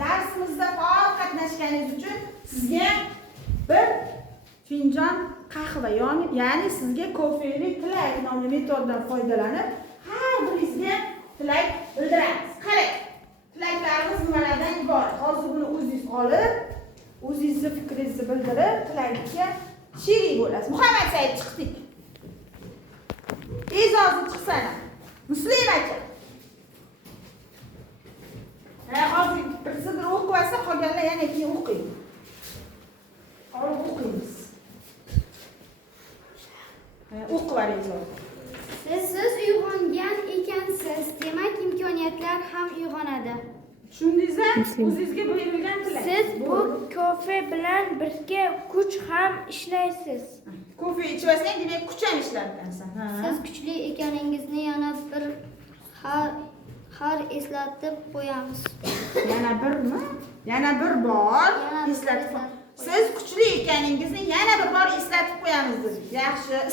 darsimizda faol qatnashganingiz uchun sizga bir finjon qahva, ya'ni sizga kofeli tilak nomli metoddan foydalanib har biringizga tilak bildiramiz. Qarang. Tilaklarimiz nimalardan iborat? Hozir buni o'zingiz olib, o'zingizning fikringizni bildirib, tilakka sherik bo'lasiz. Muhammad Said chiqdik. E'zozi chiqsana. Muslim aka. Hozir birisi o'qib olsa, qolganlar yana keyin o'qiydi. Olib o'qiymiz. O'qib oling. Siz uyg'ongan ekansiz, demak imkoniyatlar ham uyg'onadi. Tushundingizmi? O'zingizga berilgan tilak. Siz bu kofe bilan birga kuch ham ishlaysiz. Kofe ichasang, demak kuch ham ishlatgansan. Siz kuchli ekaningizni yana bir har eslatib qo'yamiz. Yana birmi? Yana bir bor eslatib. Siz kuchli ekaningizni yana bir bor eslatib qo'yamiz dedik. Yaxshi.